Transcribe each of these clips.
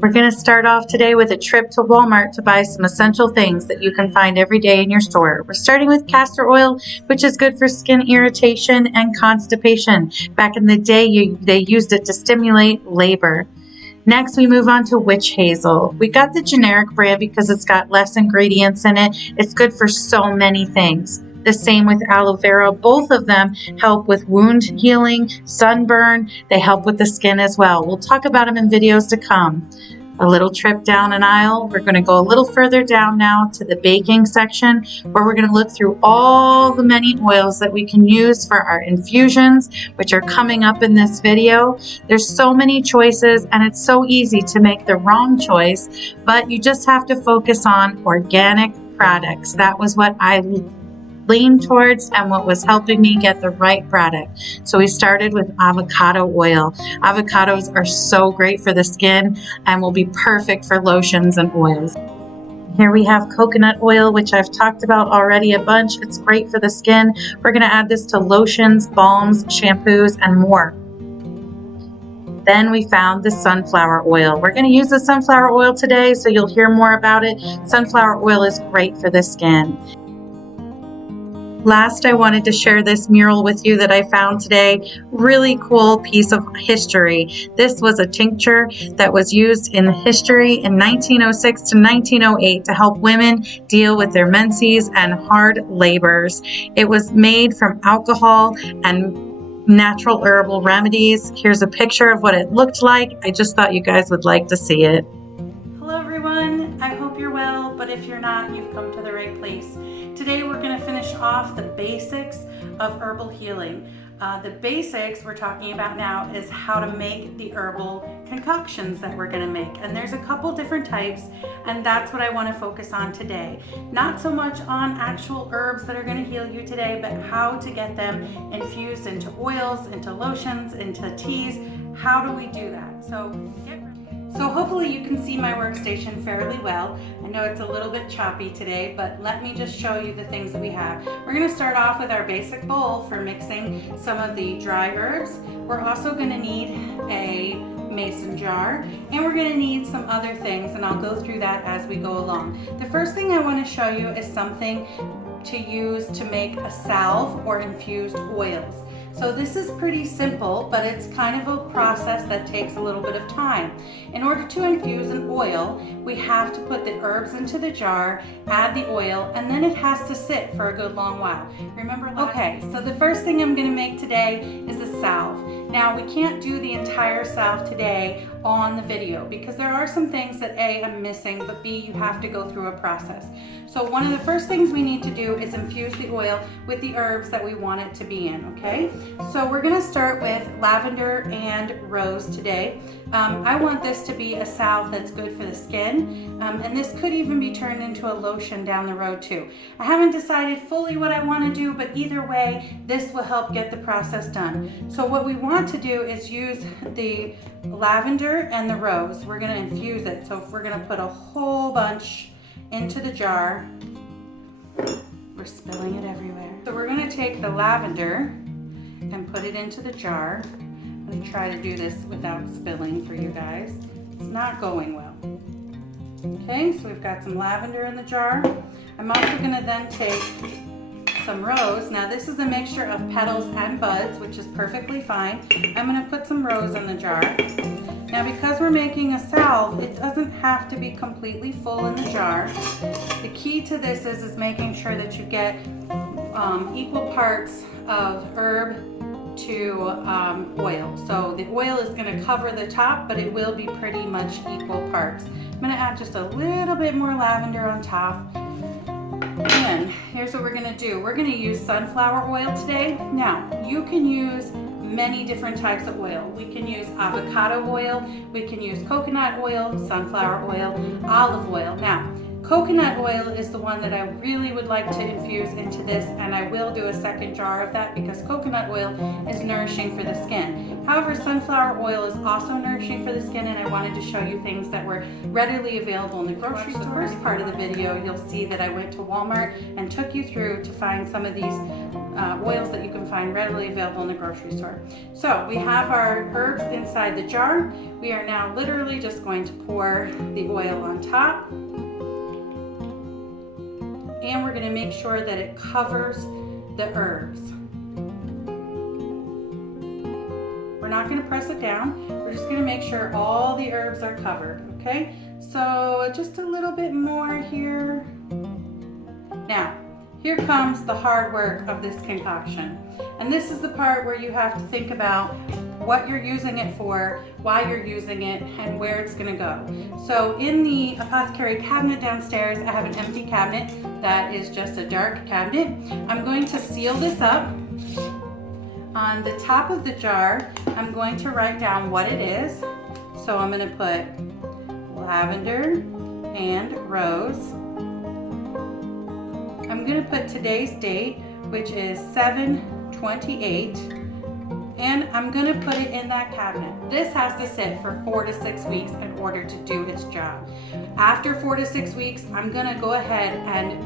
We're going to start off today with a trip to Walmart to buy some essential things that you can find every day in your store. We're starting with castor oil, which is good for skin irritation and constipation. Back in the day, they used it to stimulate labor. Next, we move on to witch hazel. We got the generic brand because it's got less ingredients in it. It's good for so many things. The same with aloe vera. Both of them help with wound healing, sunburn. They help with the skin as well. We'll talk about them in videos to come. A little trip down an aisle. We're going to go a little further down now to the baking section, where we're going to look through all the many oils that we can use for our infusions, which are coming up in this video. There's so many choices, and it's so easy to make the wrong choice, but you just have to focus on organic products. That was what I leaned towards and what was helping me get the right product. So we started with avocado oil. Avocados are so great for the skin and will be perfect for lotions and oils. Here we have coconut oil, which I've talked about already a bunch. It's great for the skin. We're going to add this to lotions, balms, shampoos, and more. Then we found the sunflower oil. We're going to use the sunflower oil today, so you'll hear more about it. Sunflower oil is great for the skin. Last, I wanted to share this mural with you that I found today. Really cool piece of history. This was a tincture that was used in history in 1906 to 1908 to help women deal with their menses and hard labors. It was made from alcohol and natural herbal remedies. Here's a picture of what it looked like. I just thought you guys would like to see it. Hello everyone, I hope you're well, but if you're not, you've come to the right place. Today we're going to finish off the basics of herbal healing. The basics we're talking about now is how to make the herbal concoctions that we're going to make. And there's a couple different types, and that's what I want to focus on today. Not so much on actual herbs that are going to heal you today, but how to get them infused into oils, into lotions, into teas. How do we do that? So hopefully you can see my workstation fairly well. I know it's a little bit choppy today, but let me just show you the things that we have. We're going to start off with our basic bowl for mixing some of the dry herbs. We're also going to need a mason jar, and we're going to need some other things, and I'll go through that as we go along. The first thing I want to show you is something to use to make a salve or infused oils. So this is pretty simple, but it's kind of a process that takes a little bit of time. In order to infuse an oil, we have to put the herbs into the jar, add the oil, and then it has to sit for a good long while. Remember? Okay, so the first thing I'm going to make today is a salve. Now, we can't do the entire salve today on the video because there are some things that A, I'm missing, but B, you have to go through a process. So one of the first things we need to do is infuse the oil with the herbs that we want it to be in, okay? So we're gonna start with lavender and rose today. I want this to be a salve that's good for the skin, and this could even be turned into a lotion down the road too. I haven't decided fully what I want to do, but either way, this will help get the process done. So what we want to do is use the lavender and the rose. We're going to infuse it. So we're going to put a whole bunch into the jar. We're spilling it everywhere. So we're going to take the lavender and put it into the jar. I'm going to try to do this without spilling for you guys. It's not going well. Okay, so we've got some lavender in the jar. I'm also going to then take some rose. Now this is a mixture of petals and buds, which is perfectly fine. I'm going to put some rose in the jar. Now because we're making a salve, it doesn't have to be completely full in the jar. The key to this is making sure that you get equal parts of herb to oil. So the oil is going to cover the top, but it will be pretty much equal parts. I'm going to add just a little bit more lavender on top. And here's what we're going to do. We're going to use sunflower oil today. Now, you can use many different types of oil. We can use avocado oil, we can use coconut oil, sunflower oil, olive oil. Now, Coconut oil is the one that I really would like to infuse into this, and I will do a second jar of that because coconut oil is nourishing for the skin. However, sunflower oil is also nourishing for the skin, and I wanted to show you things that were readily available in the grocery store. The first part of the video, you'll see that I went to Walmart and took you through to find some of these oils that you can find readily available in the grocery store. So we have our herbs inside the jar. We are now literally just going to pour the oil on top. And we're going to make sure that it covers the herbs. We're not going to press it down. We're just going to make sure all the herbs are covered, okay? So just a little bit more here. Now, here comes the hard work of this concoction. And this is the part where you have to think about what you're using it for, why you're using it, and where it's gonna go. So in the apothecary cabinet downstairs, I have an empty cabinet that is just a dark cabinet. I'm going to seal this up. On the top of the jar, I'm going to write down what it is. So I'm gonna put lavender and rose. I'm gonna put today's date, which is 7/28. And I'm gonna put it in that cabinet. This has to sit for 4 to 6 weeks in order to do its job. After 4 to 6 weeks, I'm gonna go ahead and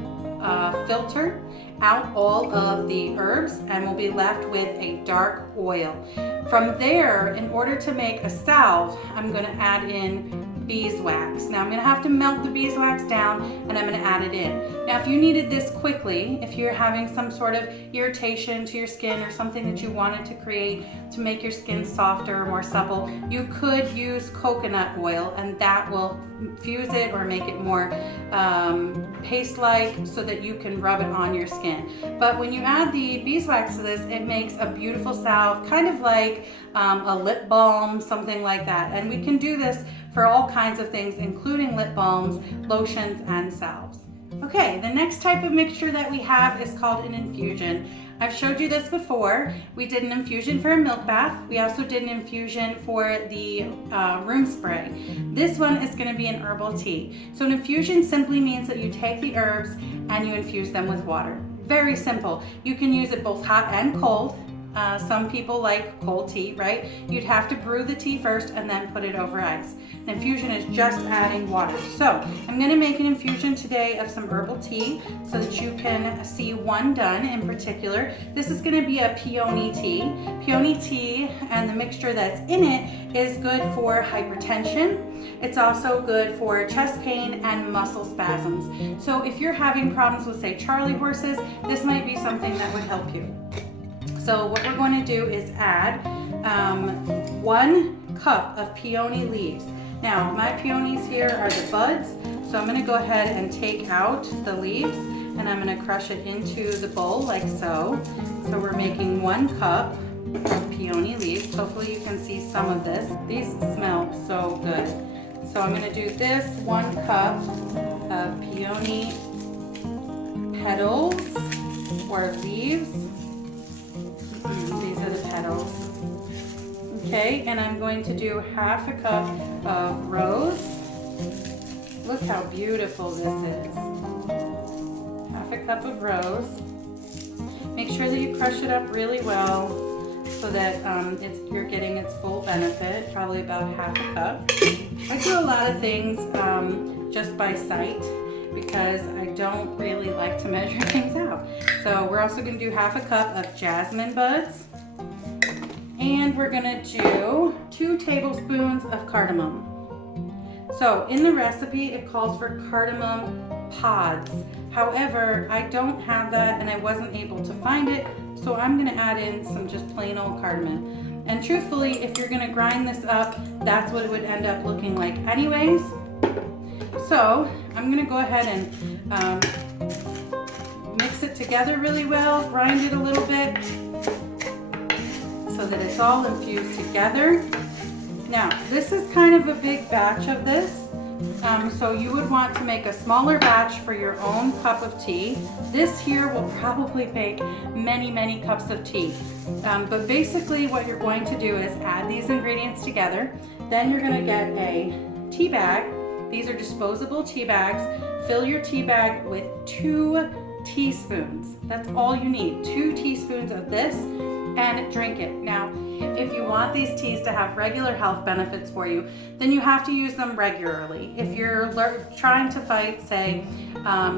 filter out all of the herbs, and we'll be left with a dark oil. From there, in order to make a salve, I'm gonna add in beeswax. Now I'm gonna have to melt the beeswax down, and I'm gonna add it in. Now if you needed this quickly, if you're having some sort of irritation to your skin or something that you wanted to create to make your skin softer or more supple, you could use coconut oil, and that will fuse it or make it more paste-like so that you can rub it on your skin. But when you add the beeswax to this, it makes a beautiful salve, kind of like a lip balm, something like that. And we can do this for all kinds of things, including lip balms, lotions, and salves. Okay, the next type of mixture that we have is called an infusion. I've showed you this before. We did an infusion for a milk bath. We also did an infusion for the room spray. This one is going to be an herbal tea. So an infusion simply means that you take the herbs and you infuse them with water. Very simple. You can use it both hot and cold. Some people like cold tea, right? You'd have to brew the tea first and then put it over ice. An infusion is just adding water. So I'm going to make an infusion today of some herbal tea so that you can see one done in particular. This is going to be a peony tea. Peony tea and the mixture that's in it is good for hypertension. It's also good for chest pain and muscle spasms. So if you're having problems with, say, Charlie horses, this might be something that would help you. So what we're going to do is add 1 cup of peony leaves. Now my peonies here are the buds, so I'm going to go ahead and take out the leaves, and I'm going to crush it into the bowl like so. So we're making 1 cup of peony leaves. Hopefully you can see some of this. These smell so good. So I'm going to do this 1 cup of peony petals or leaves. These are the petals. Okay, and I'm going to do 1/2 cup of rose. Look how beautiful this is. 1/2 cup of rose. Make sure that you crush it up really well so that you're getting its full benefit, probably about 1/2 cup. I do a lot of things just by sight because I don't really like to measure things out. So we're also going to do 1/2 cup of jasmine buds. And we're going to do 2 tablespoons of cardamom. So in the recipe, it calls for cardamom pods. However, I don't have that and I wasn't able to find it. So I'm going to add in some just plain old cardamom. And truthfully, if you're going to grind this up, that's what it would end up looking like anyways. So I'm going to go ahead and mix it together really well, grind it a little bit so that it's all infused together. Now, this is kind of a big batch of this, so you would want to make a smaller batch for your own cup of tea. This here will probably make many, many cups of tea. But basically what you're going to do is add these ingredients together. Then you're going to get a tea bag. These are disposable tea bags. Fill your tea bag with 2 teaspoons. That's all you need, 2 teaspoons of this, and drink it. Now, if you want these teas to have regular health benefits for you, then you have to use them regularly. If you're trying to fight, say,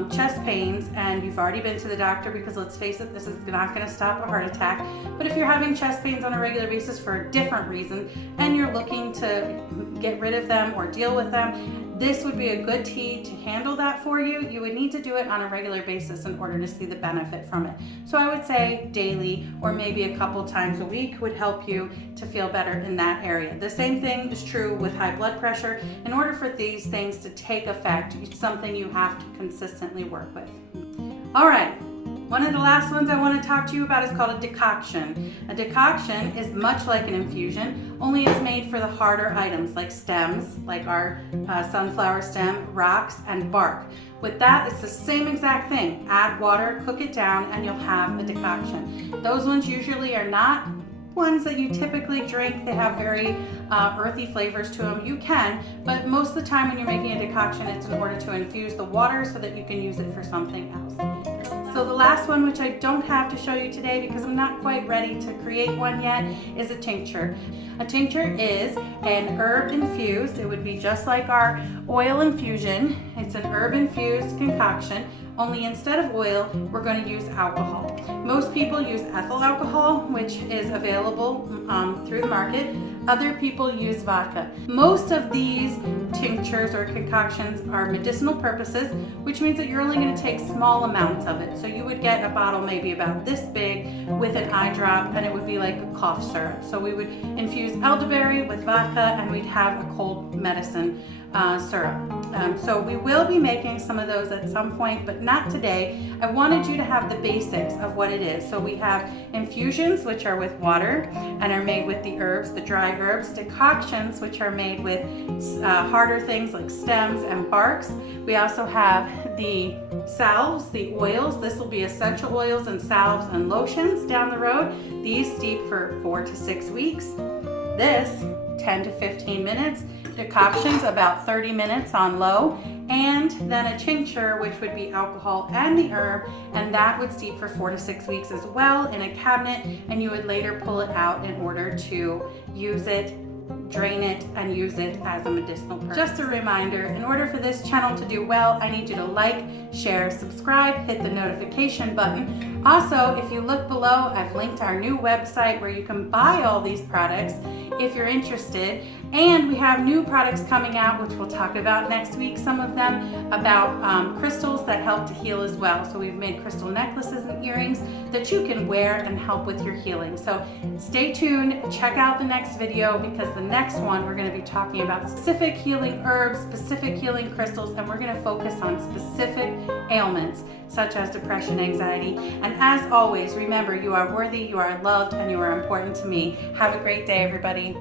chest pains, and you've already been to the doctor, because let's face it, this is not going to stop a heart attack, but if you're having chest pains on a regular basis for a different reason, and you're looking to get rid of them or deal with them, this would be a good tea to handle that for you. You would need to do it on a regular basis in order to see the benefit from it. So I would say daily, or maybe a couple times a week, would help you to feel better in that area. The same thing is true with high blood pressure. In order for these things to take effect, it's something you have to consistently work with. All right. One of the last ones I want to talk to you about is called a decoction. A decoction is much like an infusion, only it's made for the harder items like stems, like our sunflower stem, rocks, and bark. With that, it's the same exact thing. Add water, cook it down, and you'll have a decoction. Those ones usually are not ones that you typically drink. They have very earthy flavors to them. You can, but most of the time when you're making a decoction, it's in order to infuse the water so that you can use it for something else. So the last one, which I don't have to show you today because I'm not quite ready to create one yet, is a tincture. A tincture is an herb infused. It would be just like our oil infusion. It's an herb infused concoction, only instead of oil, we're going to use alcohol. Most people use ethyl alcohol, which is available through the market. Other people use vodka. Most of these tinctures or concoctions are medicinal purposes, which means that you're only going to take small amounts of it. So you would get a bottle maybe about this big with an eye drop, and it would be like a cough syrup. So we would infuse elderberry with vodka, and we'd have a cold medicine syrup. So we will be making some of those at some point, but not today. I wanted you to have the basics of what it is. So we have infusions, which are with water and are made with the herbs, the dry herbs. Decoctions, which are made with harder things like stems and barks. We also have the salves, the oils. This will be essential oils and salves and lotions down the road. These steep for 4 to 6 weeks. This 10 to 15 minutes. Decoctions about 30 minutes on low, and then a tincture, which would be alcohol and the herb, and that would steep for 4 to 6 weeks as well in a cabinet, and you would later pull it out in order to use it, drain it, and use it as a medicinal purpose. Just a reminder, in order for this channel to do well, I need you to like, share, subscribe, hit the notification button. Also, if you look below, I've linked our new website where you can buy all these products if you're interested. And we have new products coming out, which we'll talk about next week, some of them about crystals that help to heal as well. So we've made crystal necklaces and earrings that you can wear and help with your healing. So stay tuned, check out the next video, because the next one we're going to be talking about specific healing herbs, specific healing crystals, and we're going to focus on specific ailments such as depression, anxiety. And as always, remember, you are worthy, you are loved, and you are important to me. Have a great day, everybody.